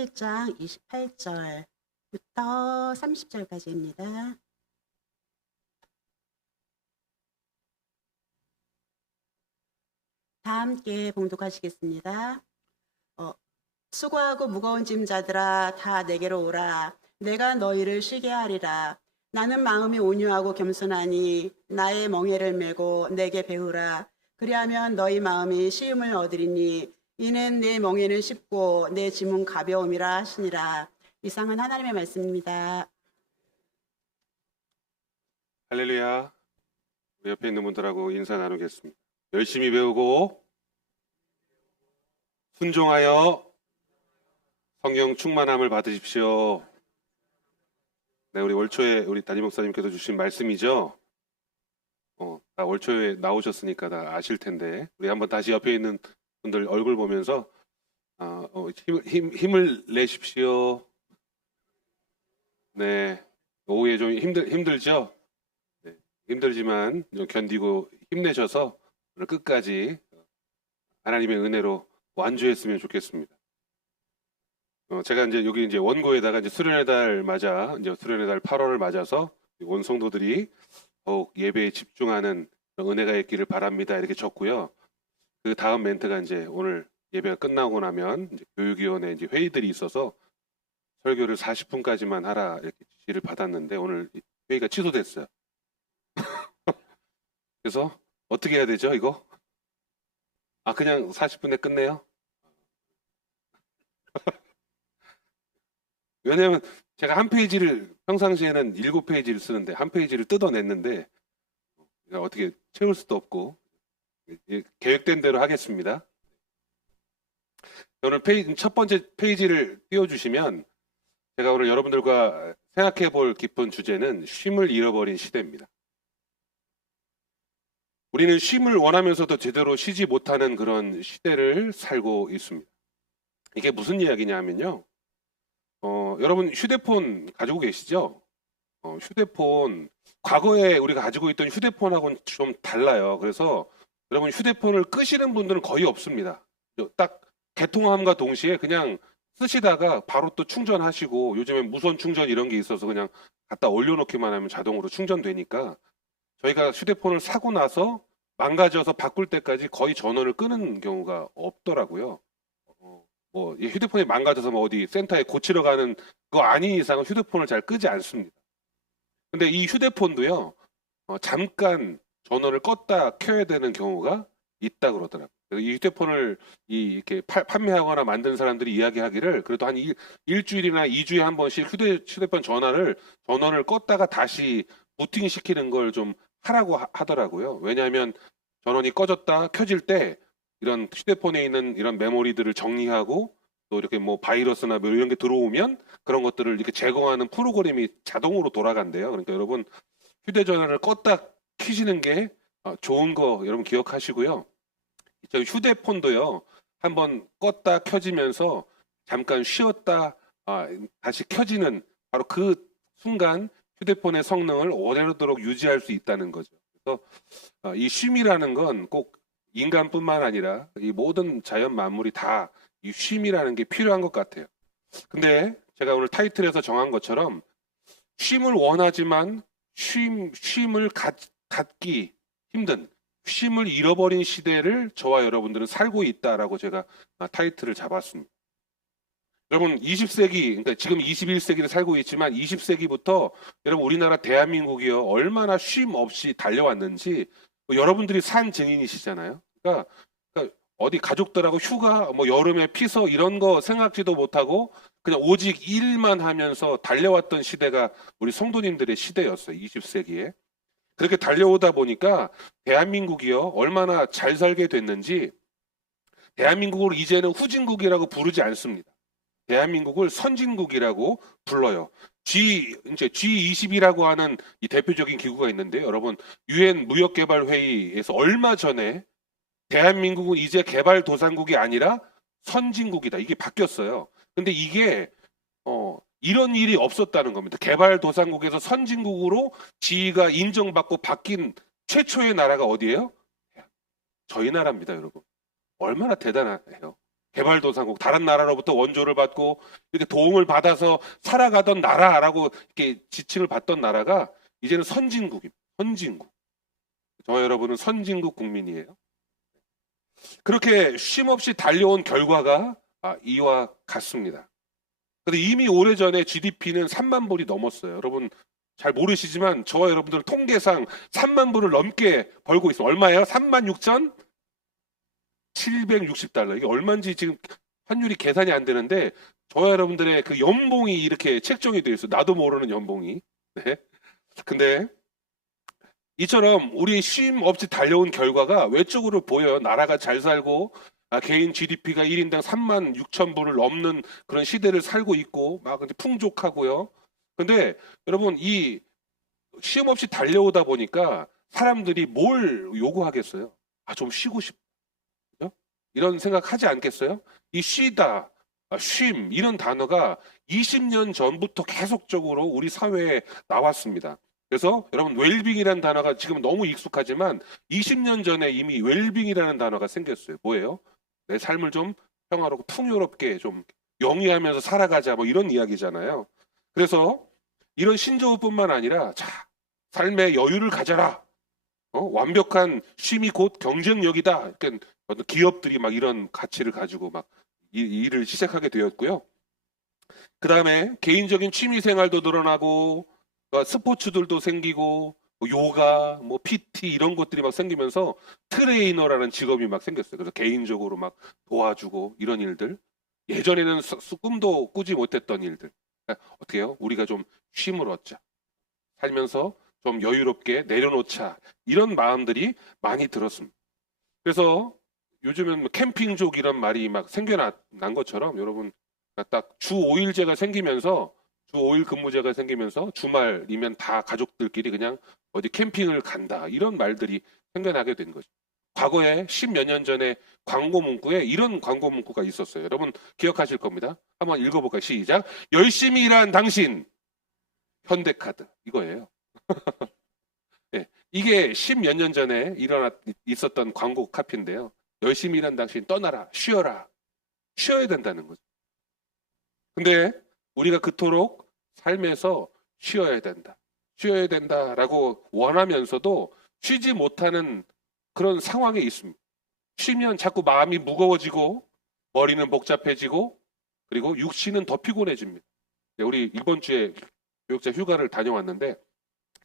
1장 28절부터 30절까지입니다. 다 함께 봉독하시겠습니다. 수고하고 무거운 짐자들아 다 내게로 오라. 내가 너희를 쉬게 하리라. 나는 마음이 온유하고 겸손하니 나의 멍에를 메고 내게 배우라. 그리하면 너희 마음이 쉬움을 얻으리니 이는 내 멍에는 쉽고 내 짐은 가벼움이라 하시니라. 이상은 하나님의 말씀입니다. 할렐루야. 우리 옆에 있는 분들하고 인사 나누겠습니다. 열심히 배우고 순종하여 성령 충만함을 받으십시오. 네, 우리 월초에 우리 담임 목사님께서 주신 말씀이죠. 다 월초에 나오셨으니까 다 아실 텐데 우리 한번 다시 옆에 있는 분들 얼굴 보면서 힘을 내십시오. 네, 오후에 좀 힘들죠? 네, 힘들지만 견디고 힘내셔서 오늘 끝까지 하나님의 은혜로 완주했으면 좋겠습니다. 제가 이제 여기 이제 원고에다가 이제 수련의 달 맞아, 이제 수련의 달 8월을 맞아서 온 성도들이 더욱 예배에 집중하는 은혜가 있기를 바랍니다. 이렇게 적고요. 그 다음 멘트가 이제 오늘 예배가 끝나고 나면 이제 교육위원회 이제 회의들이 있어서 설교를 40분까지만 하라 이렇게 지시를 받았는데 오늘 회의가 취소됐어요. 그래서 어떻게 해야 되죠, 이거? 그냥 40분에 끝내요? 왜냐면 제가 한 페이지를 평상시에는 7페이지를 쓰는데 한 페이지를 뜯어냈는데 어떻게 채울 수도 없고 계획된 대로 하겠습니다. 오늘 첫 번째 페이지를 띄워주시면 제가 오늘 여러분들과 생각해 볼 깊은 주제는 쉼을 잃어버린 시대입니다. 우리는 쉼을 원하면서도 제대로 쉬지 못하는 그런 시대를 살고 있습니다. 이게 무슨 이야기냐 하면요. 여러분 휴대폰 가지고 계시죠? 휴대폰, 과거에 우리가 가지고 있던 휴대폰하고는 좀 달라요. 그래서 여러분 휴대폰을 끄시는 분들은 거의 없습니다. 딱 개통함과 동시에 그냥 쓰시다가 바로 또 충전하시고 요즘엔 무선 충전 이런 게 있어서 그냥 갖다 올려놓기만 하면 자동으로 충전되니까 저희가 휴대폰을 사고 나서 망가져서 바꿀 때까지 거의 전원을 끄는 경우가 없더라고요. 뭐 휴대폰이 망가져서 뭐 어디 센터에 고치러 가는 거 아닌 이상은 휴대폰을 잘 끄지 않습니다. 근데 이 휴대폰도요, 잠깐 전원을 껐다 켜야 되는 경우가 있다 그러더라고요. 이 휴대폰을 이렇게 판매하거나 만든 사람들이 이야기하기를 그래도 한 일주일이나 2주에 한 번씩 휴대폰 전원을 껐다가 다시 부팅시키는 걸 좀 하라고 하더라고요. 왜냐하면 전원이 꺼졌다 켜질 때 이런 휴대폰에 있는 이런 메모리들을 정리하고 또 이렇게 뭐 바이러스나 뭐 이런 게 들어오면 그런 것들을 이렇게 제거하는 프로그램이 자동으로 돌아간대요. 그러니까 여러분 휴대전화를 껐다 켜시는 게 좋은 거 여러분 기억하시고요. 저 휴대폰도요. 한번 껐다 켜지면서 잠깐 쉬었다 다시 켜지는 바로 그 순간 휴대폰의 성능을 오래도록 유지할 수 있다는 거죠. 그래서 이 쉼이라는 건 꼭 인간뿐만 아니라 이 모든 자연 만물이 다 이 쉼이라는 게 필요한 것 같아요. 근데 제가 오늘 타이틀에서 정한 것처럼 쉼을 원하지만 쉼을 갖기 힘든 쉼을 잃어버린 시대를 저와 여러분들은 살고 있다라고 제가 타이틀을 잡았습니다. 여러분 20세기, 그러니까 지금 21세기를 살고 있지만 20세기부터 여러분 우리나라 대한민국이요 얼마나 쉼 없이 달려왔는지 여러분들이 산 증인이시잖아요. 그러니까 어디 가족들하고 휴가, 뭐 여름에 피서 이런 거 생각지도 못하고 그냥 오직 일만 하면서 달려왔던 시대가 우리 성도님들의 시대였어요. 20세기에. 그렇게 달려오다 보니까 대한민국이요 얼마나 잘 살게 됐는지 대한민국을 이제는 후진국이라고 부르지 않습니다. 대한민국을 선진국이라고 불러요. 이제 G20이라고 하는 이 대표적인 기구가 있는데요. 여러분, UN 무역개발회의에서 얼마 전에 대한민국은 이제 개발도상국이 아니라 선진국이다. 이게 바뀌었어요. 근데 이게 이런 일이 없었다는 겁니다. 개발도상국에서 선진국으로 지위가 인정받고 바뀐 최초의 나라가 어디예요? 저희 나라입니다, 여러분. 얼마나 대단해요. 개발도상국, 다른 나라로부터 원조를 받고 이렇게 도움을 받아서 살아가던 나라라고 이렇게 지칭을 받던 나라가 이제는 선진국입니다. 선진국. 저와 여러분은 선진국 국민이에요. 그렇게 쉼없이 달려온 결과가 이와 같습니다. 근데 이미 오래전에 GDP는 3만 불이 넘었어요. 여러분 잘 모르시지만 저와 여러분들은 통계상 3만 불을 넘게 벌고 있어요. 얼마예요? 36,760달러. 이게 얼마인지 지금 환율이 계산이 안 되는데 저와 여러분들의 그 연봉이 이렇게 책정이 되어 있어요. 나도 모르는 연봉이. 네. 근데 이처럼 우리 쉼 없이 달려온 결과가 외적으로 보여요. 나라가 잘 살고 개인 GDP가 1인당 3만 6천 불을 넘는 그런 시대를 살고 있고 막 이제 풍족하고요. 근데 여러분 이 쉼 없이 달려오다 보니까 사람들이 뭘 요구하겠어요? 좀 쉬고 싶죠? 이런 생각 하지 않겠어요? 이 쉬다, 쉼 이런 단어가 20년 전부터 계속적으로 우리 사회에 나왔습니다. 그래서 여러분 웰빙이라는 단어가 지금 너무 익숙하지만 20년 전에 이미 웰빙이라는 단어가 생겼어요. 뭐예요? 내 삶을 좀 평화롭고 풍요롭게 좀 영위하면서 살아가자 뭐 이런 이야기잖아요. 그래서 이런 신조어뿐만 아니라 자, 삶의 여유를 가져라. 완벽한 쉼이 곧 경쟁력이다. 그러니까 어떤 기업들이 막 이런 가치를 가지고 막 일을 시작하게 되었고요. 그 다음에 개인적인 취미 생활도 늘어나고 스포츠들도 생기고 요가, 뭐 PT 이런 것들이 막 생기면서 트레이너라는 직업이 막 생겼어요. 그래서 개인적으로 막 도와주고 이런 일들. 예전에는 꿈도 꾸지 못했던 일들. 어떻게 해요? 우리가 좀 쉼을 얻자. 살면서 좀 여유롭게 내려놓자. 이런 마음들이 많이 들었습니다. 그래서 요즘은 캠핑족 이런 말이 막 생겨난 것처럼 여러분 딱 주 5일제가 생기면서 주 5일 근무제가 생기면서 주말이면 다 가족들끼리 그냥 어디 캠핑을 간다. 이런 말들이 생겨나게 된 거죠. 과거에 10몇 년 전에 광고 문구에 이런 광고 문구가 있었어요. 여러분 기억하실 겁니다. 한번 읽어볼까요? 시작. 열심히 일한 당신 현대카드 이거예요. 네, 이게 10몇 년 전에 있었던 광고 카피인데요. 열심히 일한 당신 떠나라, 쉬어라. 쉬어야 된다는 거죠. 근데 우리가 그토록 삶에서 쉬어야 된다. 쉬어야 된다라고 원하면서도 쉬지 못하는 그런 상황에 있습니다. 쉬면 자꾸 마음이 무거워지고 머리는 복잡해지고 그리고 육신은 더 피곤해집니다. 우리 이번 주에 교육자 휴가를 다녀왔는데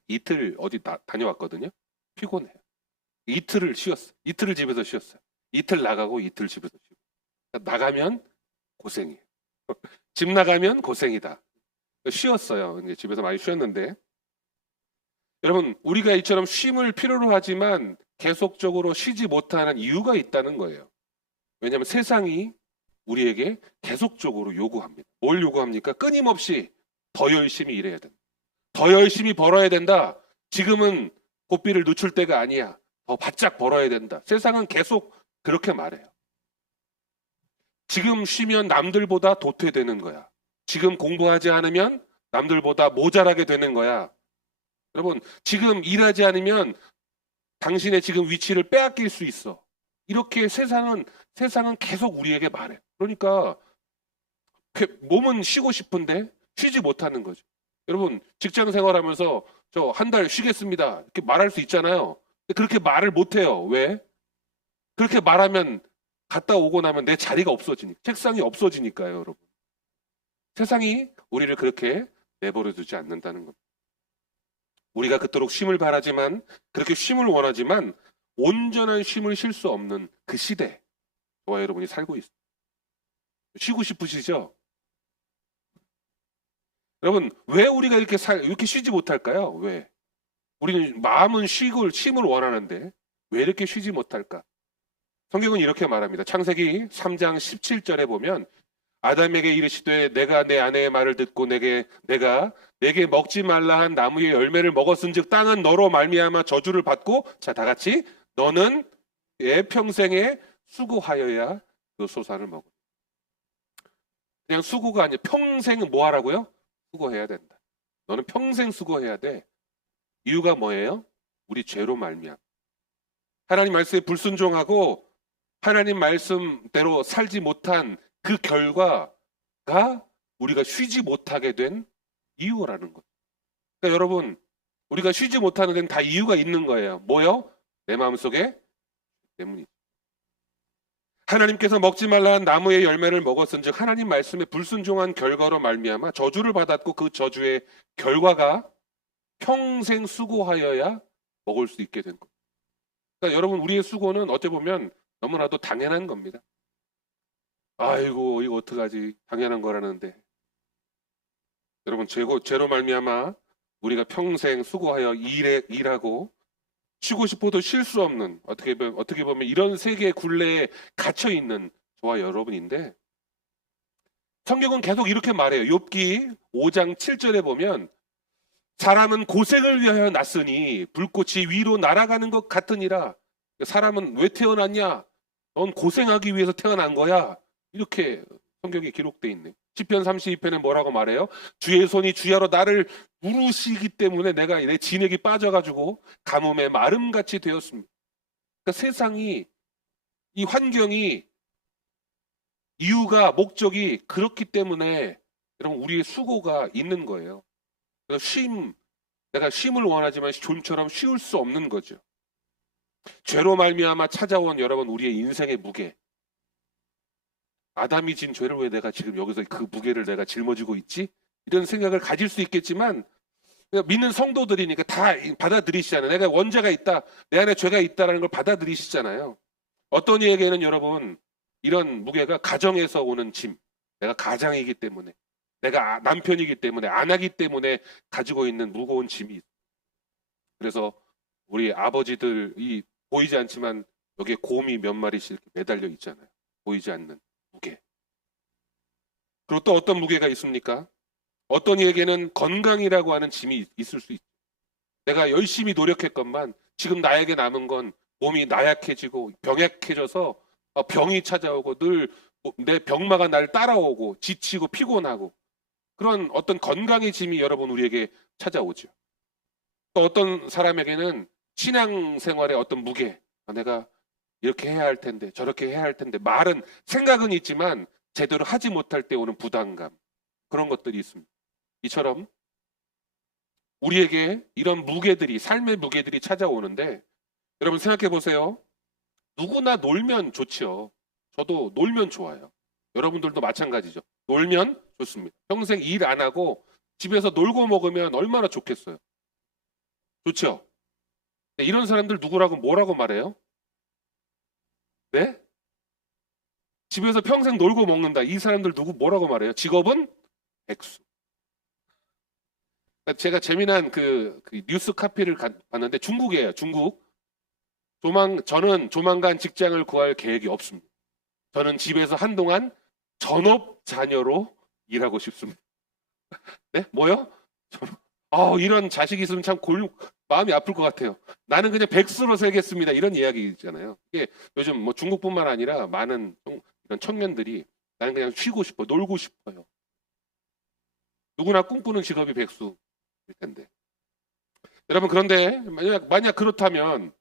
이틀 어디 다녀왔거든요. 피곤해요. 이틀을 쉬었어요. 이틀을 집에서 쉬었어요. 이틀 나가고 이틀 집에서 쉬고. 나가면 고생이에요. 집 나가면 고생이다. 쉬었어요. 이제 집에서 많이 쉬었는데 여러분 우리가 이처럼 쉼을 필요로 하지만 계속적으로 쉬지 못하는 이유가 있다는 거예요. 왜냐하면 세상이 우리에게 계속적으로 요구합니다. 뭘 요구합니까? 끊임없이 더 열심히 일해야 된다. 더 열심히 벌어야 된다. 지금은 고삐를 늦출 때가 아니야. 더 바짝 벌어야 된다. 세상은 계속 그렇게 말해요. 지금 쉬면 남들보다 도태되는 거야. 지금 공부하지 않으면 남들보다 모자라게 되는 거야. 여러분, 지금 일하지 않으면 당신의 지금 위치를 빼앗길 수 있어. 이렇게 세상은 계속 우리에게 말해. 그러니까 몸은 쉬고 싶은데 쉬지 못하는 거죠. 여러분, 직장 생활하면서 저 한 달 쉬겠습니다. 이렇게 말할 수 있잖아요. 근데 그렇게 말을 못 해요. 왜? 그렇게 말하면 갔다 오고 나면 내 자리가 없어지니까, 책상이 없어지니까요, 여러분. 세상이 우리를 그렇게 내버려 두지 않는다는 겁니다. 우리가 그토록 쉼을 바라지만, 그렇게 쉼을 원하지만 온전한 쉼을 쉴 수 없는 그 시대, 저와 여러분이 살고 있습니다. 쉬고 싶으시죠? 여러분, 왜 우리가 이렇게 쉬지 못할까요? 왜? 우리는 마음은 쉬고 쉼을 원하는데 왜 이렇게 쉬지 못할까? 성경은 이렇게 말합니다. 창세기 3장 17절에 보면 아담에게 이르시되 내가 내 아내의 말을 듣고 내가 내게 먹지 말라 한 나무의 열매를 먹었은즉 땅은 너로 말미암아 저주를 받고 자 다 같이 너는 내 평생에 수고하여야 그 소산을 먹어. 그냥 수고가 아니라 평생 뭐 하라고요? 수고해야 된다. 너는 평생 수고해야 돼. 이유가 뭐예요? 우리 죄로 말미암아. 하나님 말씀에 불순종하고 하나님 말씀대로 살지 못한 그 결과가 우리가 쉬지 못하게 된 이유라는 거예요. 그러니까 여러분, 우리가 쉬지 못하는 데는 다 이유가 있는 거예요. 뭐요? 내 마음속에 때문이죠. 하나님께서 먹지 말라는 나무의 열매를 먹었은즉 하나님 말씀에 불순종한 결과로 말미암아 저주를 받았고 그 저주의 결과가 평생 수고하여야 먹을 수 있게 된 거예요. 그러니까 여러분, 우리의 수고는 어찌 보면 너무나도 당연한 겁니다. 아이고, 이거 어떡하지? 당연한 거라는데. 여러분, 죄로 말미암아 우리가 평생 수고하여 일하고 쉬고 싶어도 쉴 수 없는, 어떻게 보면 이런 세계의 굴레에 갇혀 있는 저와 여러분인데, 성경은 계속 이렇게 말해요. 욥기 5장 7절에 보면 사람은 고생을 위하여 났으니 불꽃이 위로 날아가는 것 같으니라. 사람은 왜 태어났냐? 넌 고생하기 위해서 태어난 거야. 이렇게 성경에 기록되어 있네요. 시편 32편에 뭐라고 말해요? 주의 손이 주야로 나를 부르시기 때문에 내가 내 진액이 빠져가지고 가뭄의 마름같이 되었습니다. 그러니까 세상이, 이 환경이, 이유가, 목적이 그렇기 때문에 여러분, 우리의 수고가 있는 거예요. 그래서 내가 쉼을 원하지만 좀처럼 쉬울 수 없는 거죠. 죄로 말미암아 찾아온 여러분, 우리의 인생의 무게. 아담이 진 죄를 왜 내가 지금 여기서 그 무게를 내가 짊어지고 있지? 이런 생각을 가질 수 있겠지만, 믿는 성도들이니까 다 받아들이시잖아요. 내가 원죄가 있다, 내 안에 죄가 있다라는 걸 받아들이시잖아요. 어떤 이에게는 여러분, 이런 무게가 가정에서 오는 짐, 내가 가장이기 때문에, 내가 남편이기 때문에, 아내이기 때문에 가지고 있는 무거운 짐이 있어요. 그래서 우리 아버지들이 보이지 않지만 여기에 곰이 몇 마리씩 이렇게 매달려 있잖아요. 보이지 않는 무게. 그리고 또 어떤 무게가 있습니까? 어떤 이에게는 건강이라고 하는 짐이 있을 수 있죠. 내가 열심히 노력했건만 지금 나에게 남은 건 몸이 나약해지고 병약해져서 병이 찾아오고 늘 내 병마가 날 따라오고 지치고 피곤하고, 그런 어떤 건강의 짐이 여러분 우리에게 찾아오죠. 또 어떤 사람에게는 신앙생활의 어떤 무게, 내가 이렇게 해야 할 텐데 저렇게 해야 할 텐데, 말은 생각은 있지만 제대로 하지 못할 때 오는 부담감, 그런 것들이 있습니다. 이처럼 우리에게 이런 무게들이, 삶의 무게들이 찾아오는데, 여러분 생각해 보세요. 누구나 놀면 좋죠. 저도 놀면 좋아요. 여러분들도 마찬가지죠. 놀면 좋습니다. 평생 일 안 하고 집에서 놀고 먹으면 얼마나 좋겠어요. 좋죠? 이런 사람들 누구라고 뭐라고 말해요? 네? 집에서 평생 놀고 먹는다. 이 사람들 누구 뭐라고 말해요? 직업은 백수. 제가 재미난 그 뉴스 카피를 봤는데, 중국이에요. 중국. 저는 조만간 직장을 구할 계획이 없습니다. 저는 집에서 한동안 전업 자녀로 일하고 싶습니다. 네? 뭐요? 이런 자식이 있으면 참 마음이 아플 것 같아요. 나는 그냥 백수로 살겠습니다. 이런 이야기 있잖아요. 이게 요즘 뭐 중국뿐만 아니라 많은 이런 청년들이 나는 그냥 쉬고 싶어, 놀고 싶어요. 누구나 꿈꾸는 직업이 백수일 텐데. 여러분, 그런데 만약 그렇다면,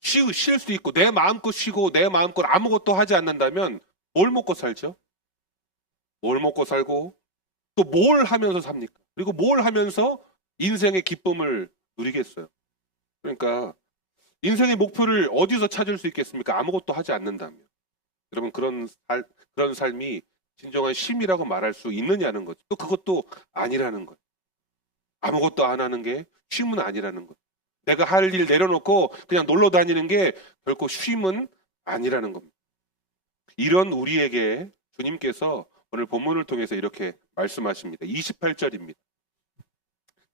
쉴 수 있고 내 마음껏 쉬고 내 마음껏 아무것도 하지 않는다면 뭘 먹고 살죠? 뭘 먹고 살고 또 뭘 하면서 삽니까? 그리고 뭘 하면서 인생의 기쁨을 누리겠어요? 그러니까 인생의 목표를 어디서 찾을 수 있겠습니까? 아무것도 하지 않는다면. 여러분, 그런 삶이 진정한 쉼이라고 말할 수 있느냐는 거죠. 또 그것도 아니라는 거예요. 아무것도 안 하는 게 쉼은 아니라는 거예요. 내가 할 일 내려놓고 그냥 놀러 다니는 게 결코 쉼은 아니라는 겁니다. 이런 우리에게 주님께서 오늘 본문을 통해서 이렇게 말씀하십니다. 28절입니다.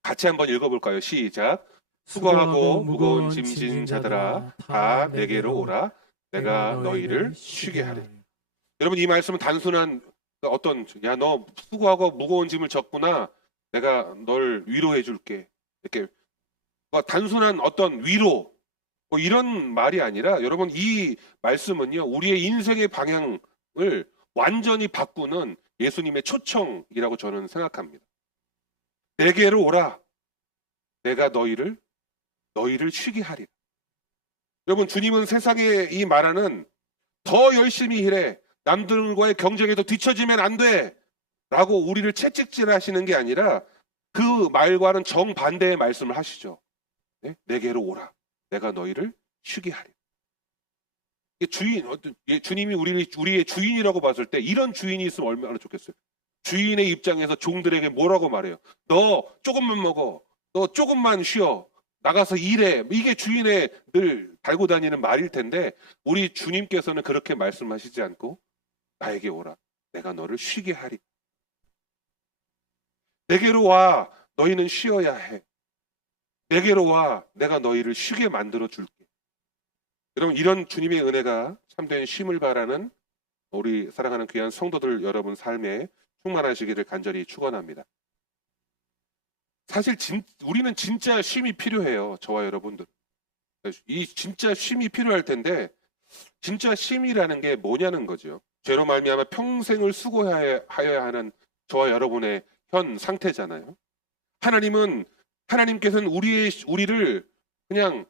같이 한번 읽어볼까요? 시작. 수고하고 무거운 짐진 자들아 다 내게로 오라. 내가 너희를 쉬게 하리. 여러분, 이 말씀은 단순한 야, 너 수고하고 무거운 짐을 졌구나, 내가 널 위로해 줄게, 이렇게 단순한 어떤 위로, 이런 말이 아니라, 여러분, 이 말씀은요, 우리의 인생의 방향을 완전히 바꾸는 예수님의 초청이라고 저는 생각합니다. 내게로 오라. 내가 너희를 쉬게 하리라. 여러분, 주님은 세상에 이 말하는 더 열심히 일해. 남들과의 경쟁에도 뒤처지면 안 돼. 라고 우리를 채찍질하시는 게 아니라 그 말과는 정반대의 말씀을 하시죠. 네? 내게로 오라. 내가 너희를 쉬게 하리. 주님이 우리의 주인이라고 봤을 때 이런 주인이 있으면 얼마나 좋겠어요. 주인의 입장에서 종들에게 뭐라고 말해요? 너 조금만 먹어. 너 조금만 쉬어. 나가서 일해. 이게 주인의 늘 달고 다니는 말일 텐데 우리 주님께서는 그렇게 말씀하시지 않고 나에게 오라. 내가 너를 쉬게 하리. 내게로 와. 너희는 쉬어야 해. 내게로 와. 내가 너희를 쉬게 만들어 줄게. 여러분 이런 주님의 은혜가 참된 쉼을 바라는 우리 사랑하는 귀한 성도들 여러분 삶에 충만하시기를 간절히 축원합니다. 사실 우리는 진짜 쉼이 필요해요. 저와 여러분들. 이 진짜 쉼이 필요할 텐데 진짜 쉼이라는 게 뭐냐는 거죠. 죄로 말미암아 평생을 수고하여야 하는 저와 여러분의 현 상태잖아요. 하나님께서는 우리를 그냥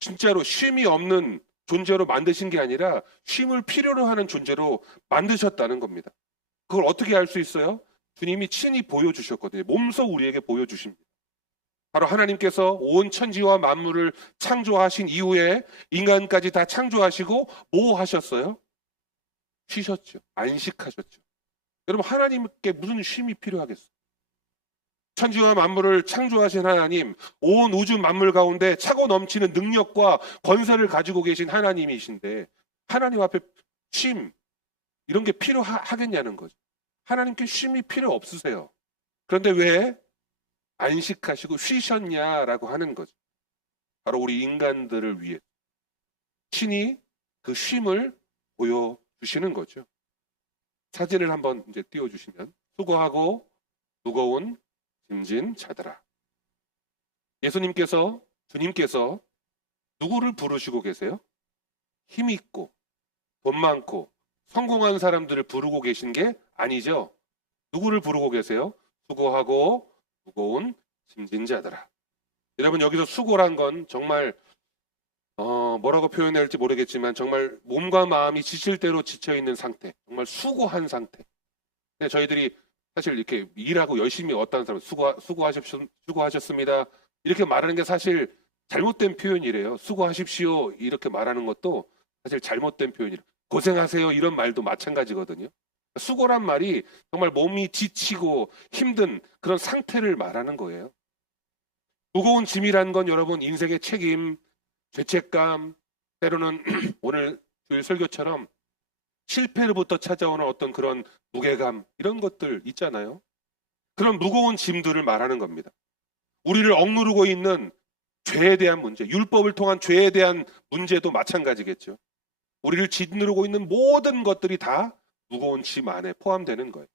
진짜로 쉼이 없는 존재로 만드신 게 아니라 쉼을 필요로 하는 존재로 만드셨다는 겁니다. 그걸 어떻게 알 수 있어요? 주님이 친히 보여주셨거든요. 몸소 우리에게 보여주십니다. 바로 하나님께서 온 천지와 만물을 창조하신 이후에 인간까지 다 창조하시고 뭐 하셨어요? 쉬셨죠. 안식하셨죠. 여러분 하나님께 무슨 쉼이 필요하겠어요? 천지와 만물을 창조하신 하나님, 온 우주 만물 가운데 차고 넘치는 능력과 권세를 가지고 계신 하나님이신데 하나님 앞에 쉼 이런 게 필요하겠냐는 거죠. 하나님께 쉼이 필요 없으세요. 그런데 왜 안식하시고 쉬셨냐라고 하는 거죠. 바로 우리 인간들을 위해 친히 그 쉼을 보여주시는 거죠. 사진을 한번 이제 띄워주시면 수고하고 무거운 짐진 자들아. 주님께서 누구를 부르시고 계세요? 힘 있고 돈 많고 성공한 사람들을 부르고 계신 게 아니죠. 누구를 부르고 계세요? 수고하고 무거운 짐진 자들아. 여러분 여기서 수고란 건 정말 뭐라고 표현해야 할지 모르겠지만 정말 몸과 마음이 지칠 대로 지쳐있는 상태, 정말 수고한 상태. 근데 저희들이 사실 이렇게 일하고 열심히 어떤 사람 수고하셨습니다 이렇게 말하는 게 사실 잘못된 표현이래요. 수고하십시오 이렇게 말하는 것도 사실 잘못된 표현이래요. 고생하세요 이런 말도 마찬가지거든요. 수고란 말이 정말 몸이 지치고 힘든 그런 상태를 말하는 거예요. 무거운 짐이란 건 여러분 인생의 책임, 죄책감, 때로는 오늘 주일 설교처럼 실패로부터 찾아오는 어떤 그런 무게감 이런 것들 있잖아요. 그런 무거운 짐들을 말하는 겁니다. 우리를 억누르고 있는 죄에 대한 문제, 율법을 통한 죄에 대한 문제도 마찬가지겠죠. 우리를 짓누르고 있는 모든 것들이 다 무거운 짐 안에 포함되는 거예요.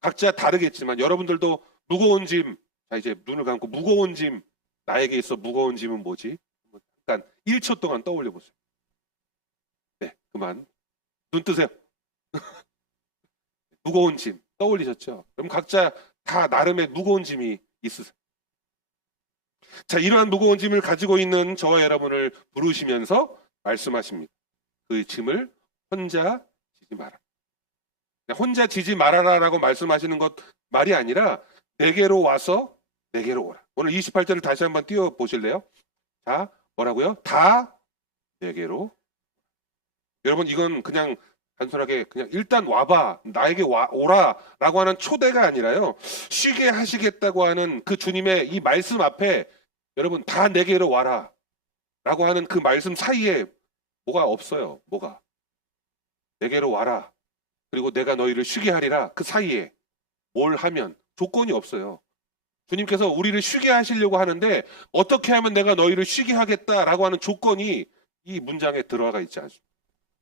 각자 다르겠지만 여러분들도 무거운 짐, 자 이제 눈을 감고 무거운 짐, 나에게 있어 무거운 짐은 뭐지? 잠깐 1초 동안 떠올려 보세요. 네, 그만. 눈 뜨세요. 무거운 짐 떠올리셨죠? 그럼 각자 다 나름의 무거운 짐이 있으세요. 자, 이러한 무거운 짐을 가지고 있는 저와 여러분을 부르시면서 말씀하십니다. 그 짐을 혼자 지지 마라. 혼자 지지 말아라라고 말씀하시는 것 말이 아니라 내게로 와서 내게로 오라. 오늘 28절을 다시 한번 띄워 보실래요? 자, 뭐라고요? 다 내게로. 여러분 이건 그냥 단순하게 그냥 일단 와봐, 나에게 오라라고 하는 초대가 아니라요. 쉬게 하시겠다고 하는 그 주님의 이 말씀 앞에 여러분 다 내게로 와라 라고 하는 그 말씀 사이에 뭐가 없어요. 뭐가? 내게로 와라. 그리고 내가 너희를 쉬게 하리라. 그 사이에 뭘 하면 조건이 없어요. 주님께서 우리를 쉬게 하시려고 하는데 어떻게 하면 내가 너희를 쉬게 하겠다라고 하는 조건이 이 문장에 들어가 있지 않습니다.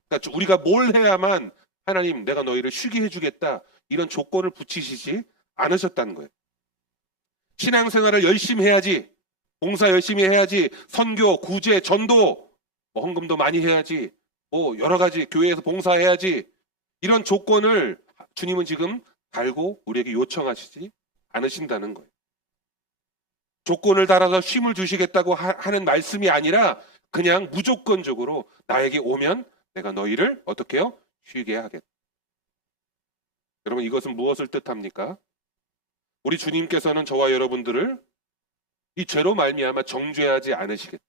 그러니까 우리가 뭘 해야만 하나님 내가 너희를 쉬게 해주겠다 이런 조건을 붙이시지 않으셨다는 거예요. 신앙생활을 열심히 해야지, 봉사 열심히 해야지, 선교, 구제, 전도, 헌금도 많이 해야지, 여러 가지 교회에서 봉사해야지 이런 조건을 주님은 지금 달고 우리에게 요청하시지 않으신다는 거예요. 조건을 달아서 쉼을 주시겠다고 하는 말씀이 아니라 그냥 무조건적으로 나에게 오면 내가 너희를 어떻게 해요? 쉬게 하겠다. 여러분 이것은 무엇을 뜻합니까? 우리 주님께서는 저와 여러분들을 이 죄로 말미암아 정죄하지 않으시겠다.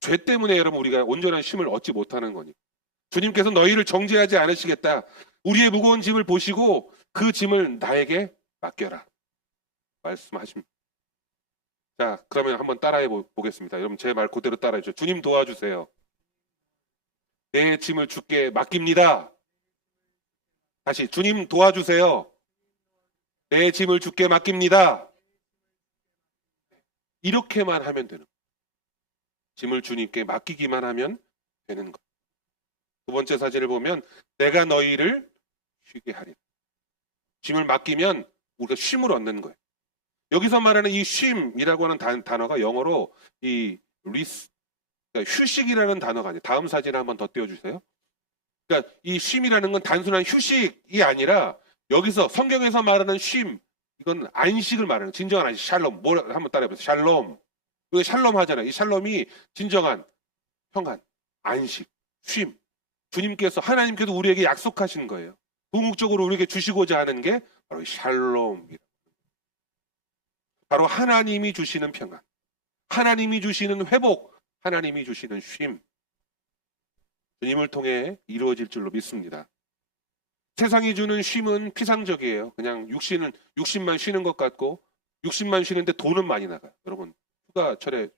죄 때문에 여러분 우리가 온전한 쉼을 얻지 못하는 거니까. 주님께서 너희를 정죄하지 않으시겠다. 우리의 무거운 짐을 보시고 그 짐을 나에게 맡겨라. 말씀하십니다. 자, 그러면 한번 따라해 보겠습니다. 여러분 제 말 그대로 따라해 주세요. 주님 도와주세요. 내 짐을 주께 맡깁니다. 다시 주님 도와주세요. 내 짐을 주께 맡깁니다. 이렇게만 하면 되는 거예요. 짐을 주님께 맡기기만 하면 되는 거예요. 두 번째 사진을 보면 내가 너희를 쉬게 하리라. 짐을 맡기면 우리가 쉼을 얻는 거예요. 여기서 말하는 이 쉼이라고 하는 단어가 영어로 이 리스, 그러니까 휴식이라는 단어가 아니에요. 다음 사진 한번 더 띄워주세요. 그러니까 이 쉼이라는 건 단순한 휴식이 아니라 여기서 성경에서 말하는 쉼, 이건 안식을 말하는 진정한 안식, 샬롬. 뭘 한번 따라해보세요. 샬롬. 우리가 샬롬 하잖아요. 이 샬롬이 진정한 평안, 안식, 쉼. 주님께서 하나님께서 우리에게 약속하신 거예요. 궁극적으로 우리에게 주시고자 하는 게 바로 샬롬이에요. 바로 하나님이 주시는 평안, 하나님이 주시는 회복, 하나님이 주시는 쉼. 주님을 통해 이루어질 줄로 믿습니다. 세상이 주는 쉼은 피상적이에요. 그냥 육신만 쉬는 것 같고 육신만 쉬는데 돈은 많이 나가요. 여러분 휴가철에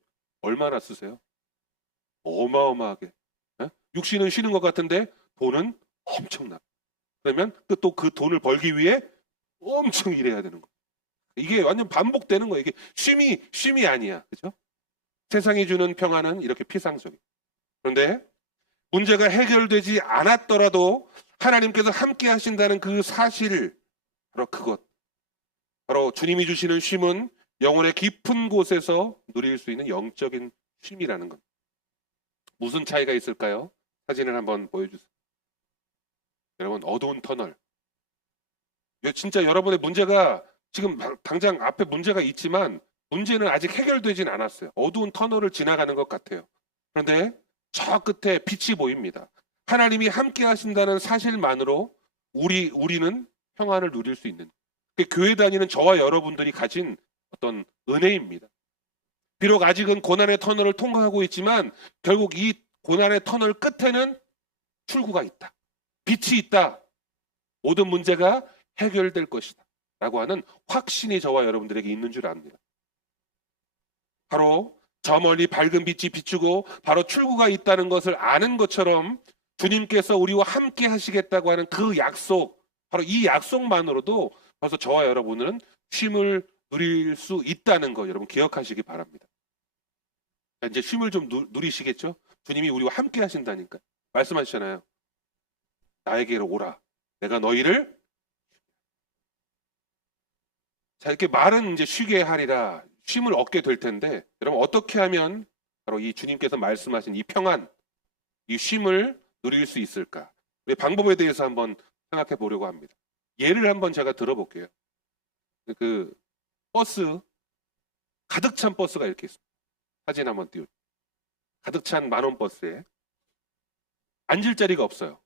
얼마나 쓰세요? 어마어마하게. 예? 육신은 쉬는 것 같은데 돈은 엄청나. 그러면 또 그 돈을 벌기 위해 엄청 일해야 되는 거예요. 이게 완전 반복되는 거예요. 이게 쉼이 아니야. 그죠? 세상이 주는 평안은 이렇게 피상적이에요. 그런데 문제가 해결되지 않았더라도 하나님께서 함께 하신다는 그 사실, 바로 그것. 바로 주님이 주시는 쉼은 영혼의 깊은 곳에서 누릴 수 있는 영적인 쉼이라는 것. 무슨 차이가 있을까요? 사진을 한번 보여주세요. 여러분 어두운 터널. 진짜 여러분의 문제가 지금 당장 앞에 문제가 있지만 문제는 아직 해결되진 않았어요. 어두운 터널을 지나가는 것 같아요. 그런데 저 끝에 빛이 보입니다. 하나님이 함께 하신다는 사실만으로 우리는 평안을 누릴 수 있는, 교회 다니는 저와 여러분들이 가진 어떤 은혜입니다. 비록 아직은 고난의 터널을 통과하고 있지만 결국 이 고난의 터널 끝에는 출구가 있다. 빛이 있다. 모든 문제가 해결될 것이다. 라고 하는 확신이 저와 여러분들에게 있는 줄 압니다. 바로 저 멀리 밝은 빛이 비추고 바로 출구가 있다는 것을 아는 것처럼 주님께서 우리와 함께 하시겠다고 하는 그 약속, 바로 이 약속만으로도 벌써 저와 여러분은 쉼을 누릴 수 있다는 거 여러분 기억하시기 바랍니다. 이제 쉼을 좀 누리시겠죠? 주님이 우리와 함께 하신다니까. 말씀하시잖아요. 나에게로 오라. 내가 너희를 자, 이렇게 말은 이제 쉬게 하리라, 쉼을 얻게 될 텐데, 여러분 어떻게 하면 바로 이 주님께서 말씀하신 이 평안, 이 쉼을 누릴 수 있을까? 우리 방법에 대해서 한번 생각해 보려고 합니다. 예를 한번 제가 들어볼게요. 그 버스, 가득 찬 버스가 이렇게 있습니다. 사진 한번 띄워주세요. 가득 찬 만원 버스에 앉을 자리가 없어요.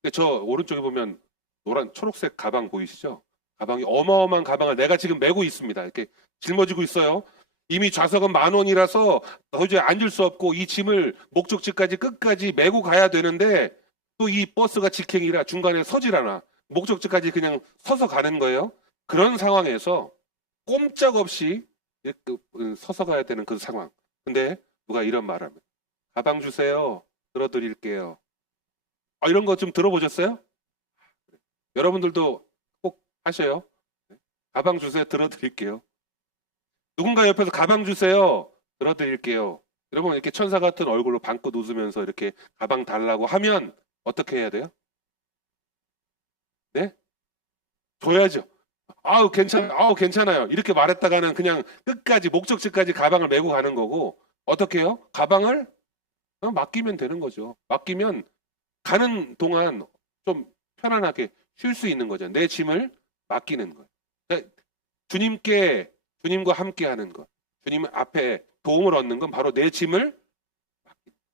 근데 저 오른쪽에 보면 노란 초록색 가방 보이시죠? 가방이 어마어마한 가방을 내가 지금 메고 있습니다. 이렇게 짊어지고 있어요. 이미 좌석은 10,000원이라서 도저히 앉을 수 없고 이 짐을 목적지까지 끝까지 메고 가야 되는데 또 이 버스가 직행이라 중간에 서질 않아. 목적지까지 그냥 서서 가는 거예요. 그런 상황에서 꼼짝없이 서서 가야 되는 그 상황. 근데 누가 이런 말을 합니다. 가방 주세요. 들어드릴게요. 이런 거 좀 들어보셨어요? 여러분들도 꼭 하셔요. 가방 주세요. 들어드릴게요. 누군가 옆에서 가방 주세요. 들어드릴게요. 여러분 이렇게 천사 같은 얼굴로 방긋 웃으면서 이렇게 가방 달라고 하면 어떻게 해야 돼요? 네? 줘야죠. 아우 괜찮아요. 이렇게 말했다가는 그냥 끝까지 목적지까지 가방을 메고 가는 거고, 어떻게 해요? 가방을 맡기면 되는 거죠. 맡기면 가는 동안 좀 편안하게 쉴 수 있는 거죠. 내 짐을 맡기는 거예요. 그러니까 주님과 함께 하는 것, 주님 앞에 도움을 얻는 건 바로 내 짐을 맡기는 거예요.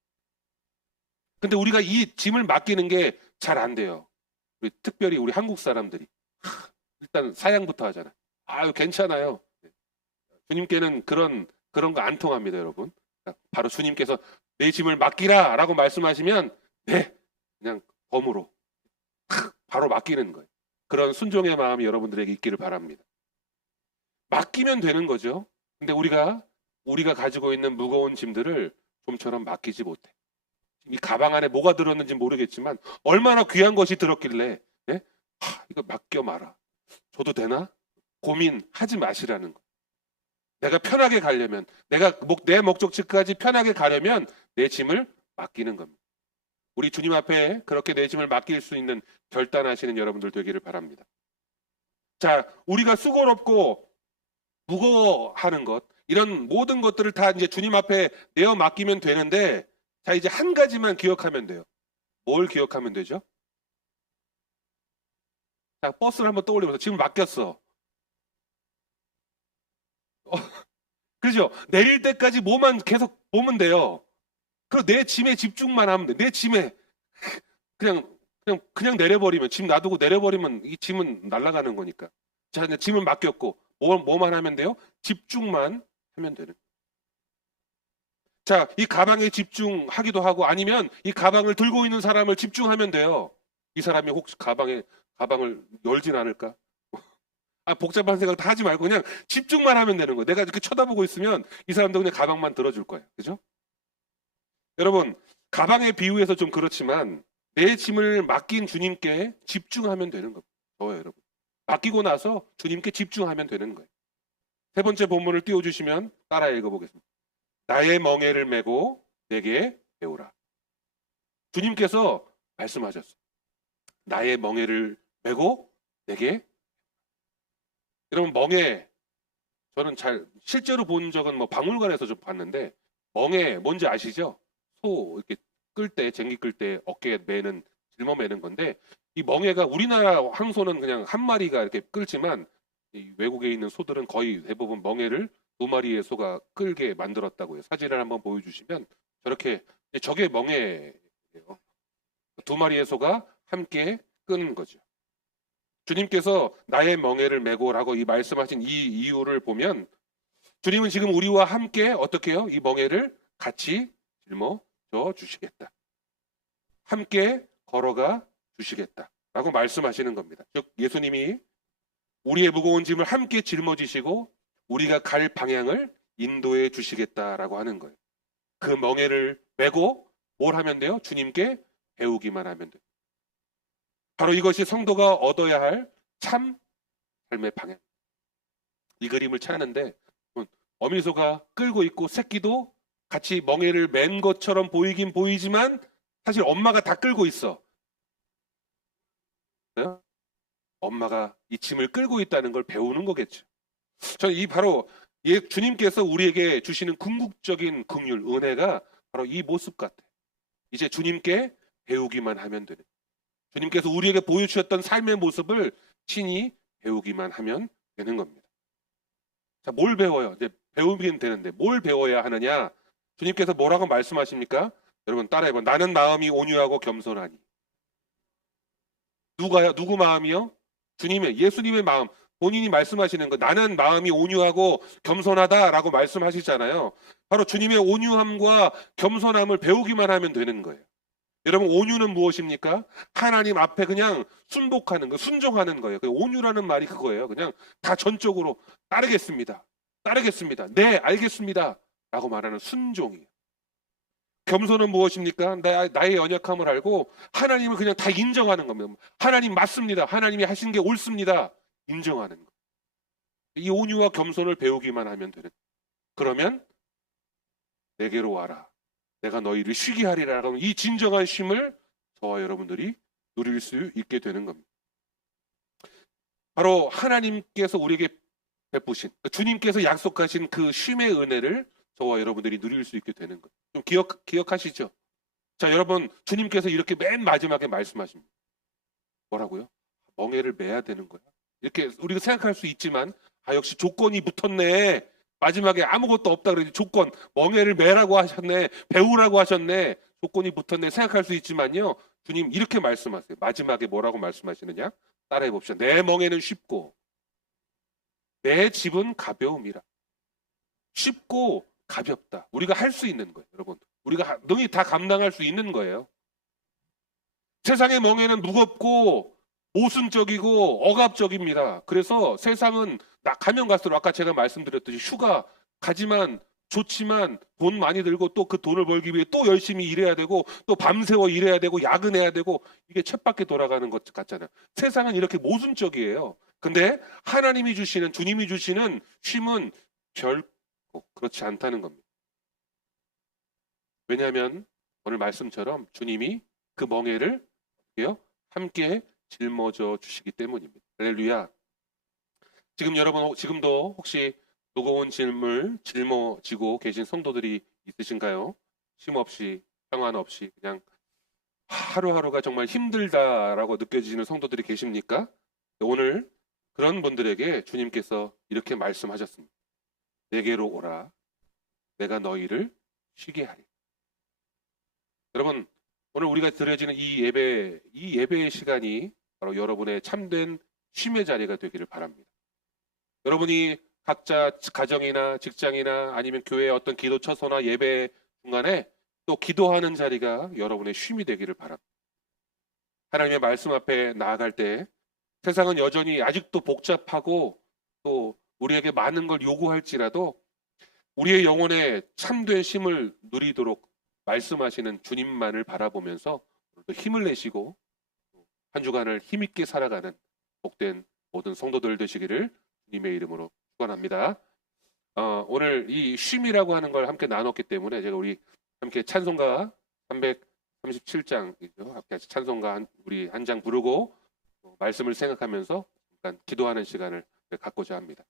근데 우리가 이 짐을 맡기는 게 잘 안 돼요. 특별히 우리 한국 사람들이. 일단 사양부터 하잖아요. 아유, 괜찮아요. 주님께는 그런 거 안 통합니다, 여러분. 바로 주님께서 내 짐을 맡기라 라고 말씀하시면, 네, 그냥 덤으로 바로 맡기는 거예요. 그런 순종의 마음이 여러분들에게 있기를 바랍니다. 맡기면 되는 거죠. 근데 우리가 가지고 있는 무거운 짐들을 좀처럼 맡기지 못해. 이 가방 안에 뭐가 들었는지 모르겠지만 얼마나 귀한 것이 들었길래, 예? 이거 맡겨 마라. 줘도 되나? 고민하지 마시라는 거. 내가 편하게 가려면, 내 목적지까지 편하게 가려면 내 짐을 맡기는 겁니다. 우리 주님 앞에 그렇게 내 짐을 맡길 수 있는 결단하시는 여러분들 되기를 바랍니다. 자, 우리가 수고롭고 무거워하는 것, 이런 모든 것들을 다 이제 주님 앞에 내어 맡기면 되는데, 자, 이제 한 가지만 기억하면 돼요. 뭘 기억하면 되죠? 자, 버스를 한번 떠올려보세요. 짐을 맡겼어. 그죠? 내릴 때까지 뭐만 계속 보면 돼요. 그리고 내 짐에 집중만 하면 돼. 내 짐에 그냥 내려버리면, 짐 놔두고 내려버리면 이 짐은 날아가는 거니까. 자, 이제 짐은 맡겼고 뭐만 하면 돼요? 집중만 하면 되는. 자, 이 가방에 집중하기도 하고, 아니면 이 가방을 들고 있는 사람을 집중하면 돼요. 이 사람이 혹시 가방을 열진 않을까? 복잡한 생각 다 하지 말고 그냥 집중만 하면 되는 거예요. 내가 이렇게 쳐다보고 있으면 이 사람도 그냥 가방만 들어줄 거예요. 그죠? 여러분, 가방에 비유해서 좀 그렇지만 내 짐을 맡긴 주님께 집중하면 되는 겁니다. 저요, 여러분. 맡기고 나서 주님께 집중하면 되는 거예요. 세 번째 본문을 띄워주시면 따라 읽어보겠습니다. 나의 멍에를 메고 내게 배우라. 주님께서 말씀하셨어요. 나의 멍에를 메고 내게. 여러분, 멍에, 저는 실제로 본 적은 박물관에서 좀 봤는데, 멍에 뭔지 아시죠? 소 이렇게 쟁기 끌 때 어깨에 매는, 짊어 매는 건데, 이 멍에가 우리나라 황소는 그냥 한 마리가 이렇게 끌지만, 이 외국에 있는 소들은 거의 대부분 멍에를 2마리의 소가 끌게 만들었다고요. 사진을 한번 보여주시면 저렇게, 저게 멍에예요. 2마리의 소가 함께 끄는 거죠. 주님께서 나의 멍에를 메고라고 이 말씀하신 이 이유를 보면, 주님은 지금 우리와 함께 어떻게 해요? 이 멍에를 같이 짊어져 주시겠다. 함께 걸어가 주시겠다라고 말씀하시는 겁니다. 즉, 예수님이 우리의 무거운 짐을 함께 짊어지시고 우리가 갈 방향을 인도해 주시겠다라고 하는 거예요. 그 멍에를 메고 뭘 하면 돼요? 주님께 배우기만 하면 돼요. 바로 이것이 성도가 얻어야 할 참 삶의 방향. 이 그림을 찾는데, 어미소가 끌고 있고 새끼도 같이 멍에를 맨 것처럼 보이긴 보이지만 사실 엄마가 다 끌고 있어. 엄마가 이 짐을 끌고 있다는 걸 배우는 거겠죠. 저는 바로 주님께서 우리에게 주시는 궁극적인 긍휼, 은혜가 바로 이 모습 같아요. 이제 주님께 배우기만 하면 되는. 주님께서 우리에게 보여주셨던 삶의 모습을 친히 배우기만 하면 되는 겁니다. 자, 뭘 배워요? 이제 배우긴 되는데 뭘 배워야 하느냐? 주님께서 뭐라고 말씀하십니까? 여러분 따라해봐. 나는 마음이 온유하고 겸손하니. 누가요? 누구 마음이요? 예수님의 마음. 본인이 말씀하시는 거. 나는 마음이 온유하고 겸손하다라고 말씀하시잖아요. 바로 주님의 온유함과 겸손함을 배우기만 하면 되는 거예요. 여러분, 온유는 무엇입니까? 하나님 앞에 그냥 순복하는 거, 순종하는 거예요. 온유라는 말이 그거예요. 그냥 다 전적으로 따르겠습니다. 네, 알겠습니다. 라고 말하는 순종이에요. 겸손은 무엇입니까? 나의 연약함을 알고 하나님을 그냥 다 인정하는 겁니다. 하나님 맞습니다. 하나님이 하신 게 옳습니다. 인정하는 거. 이 온유와 겸손을 배우기만 하면 되는. 그러면 내게로 와라. 내가 너희를 쉬게 하리라. 이 진정한 쉼을 저와 여러분들이 누릴 수 있게 되는 겁니다. 바로 하나님께서 우리에게 베푸신, 주님께서 약속하신 그 쉼의 은혜를 저와 여러분들이 누릴 수 있게 되는 거예요. 좀 기억하시죠? 자, 여러분, 주님께서 이렇게 맨 마지막에 말씀하십니다. 뭐라고요? 멍에를 매야 되는 거야. 이렇게 우리가 생각할 수 있지만, 역시 조건이 붙었네. 마지막에 아무것도 없다 그러지 조건, 멍에를 매라고 하셨네, 배우라고 하셨네. 조건이 붙었네 생각할 수 있지만요. 주님 이렇게 말씀하세요. 마지막에 뭐라고 말씀하시느냐? 따라해 봅시다. 내 멍에는 쉽고 내 집은 가벼움이라. 쉽고 가볍다. 우리가 할 수 있는 거예요, 여러분. 우리가 능히 다 감당할 수 있는 거예요. 세상의 멍에는 무겁고 모순적이고 억압적입니다. 그래서 세상은 가면 갈수록 아까 제가 말씀드렸듯이 휴가 가지만 좋지만 돈 많이 들고 또 그 돈을 벌기 위해 또 열심히 일해야 되고 또 밤새워 일해야 되고 야근해야 되고 이게 쳇바퀴 돌아가는 것 같잖아요. 세상은 이렇게 모순적이에요. 근데 하나님이 주시는 주님이 주시는 쉼은 결코 그렇지 않다는 겁니다. 왜냐하면 오늘 말씀처럼 주님이 그 멍에를 함께 짊어져 주시기 때문입니다. 할렐루야. 지금 여러분 지금도 혹시 무거운 짐을 짊어지고 계신 성도들이 있으신가요? 쉼 없이 평안 없이 그냥 하루하루가 정말 힘들다라고 느껴지는 성도들이 계십니까? 오늘 그런 분들에게 주님께서 이렇게 말씀하셨습니다. 내게로 오라. 내가 너희를 쉬게 하리. 여러분 오늘 우리가 드려지는 이 예배의 시간이 바로 여러분의 참된 쉼의 자리가 되기를 바랍니다. 여러분이 각자 가정이나 직장이나 아니면 교회의 어떤 기도 처소나 예배 중간에 또 기도하는 자리가 여러분의 쉼이 되기를 바랍니다. 하나님의 말씀 앞에 나아갈 때 세상은 여전히 아직도 복잡하고 또 우리에게 많은 걸 요구할지라도 우리의 영혼에 참된 쉼을 누리도록 말씀하시는 주님만을 바라보면서 또 힘을 내시고 한 주간을 힘있게 살아가는 복된 모든 성도들 되시기를 주님의 이름으로 축원합니다. 오늘 이 쉼이라고 하는 걸 함께 나눴기 때문에 제가 우리 함께 찬송가 337장이죠. 함께 찬송가 우리 한 장 부르고 말씀을 생각하면서 잠깐 기도하는 시간을 갖고자 합니다.